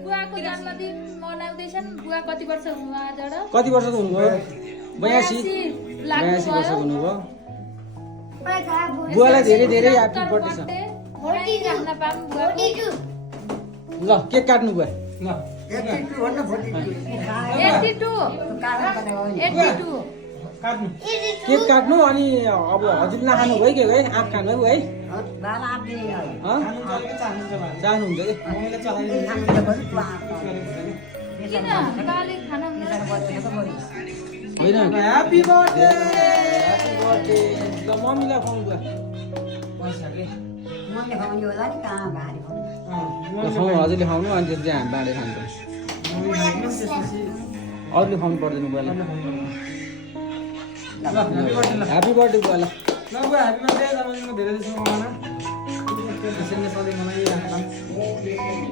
बुवाको जन्मदिन मनाउँदैछन्। बुवा कति वर्ष हुनुभयो आज र? कति वर्षको हुनुभयो? 82 वर्षको हुनुभयो। बुवालाई धेरै धेरै ह्यापी बर्थडे छ। ल केक काट्नु बुवा। ल 82 भन्नु 42 काट्नु केक काट्नु अनि अब हजुर नखानु भयो के है आँप खानु है चाहनुहुन्छ कि होइन ह्यापी बर्थडे ल मम्मीलाई खुवाउनु बुवा हजुरले खुवाउनु अनि त्यो चाहिँ हामी बाँडेर खान्छौँ अरूले खुवाउनु पर्दैन बुवालाई ह्यापी बर्थडे बुवालाई ल बुवा ह्यापी बर्थडे तपाईको धेरै जसो मलाई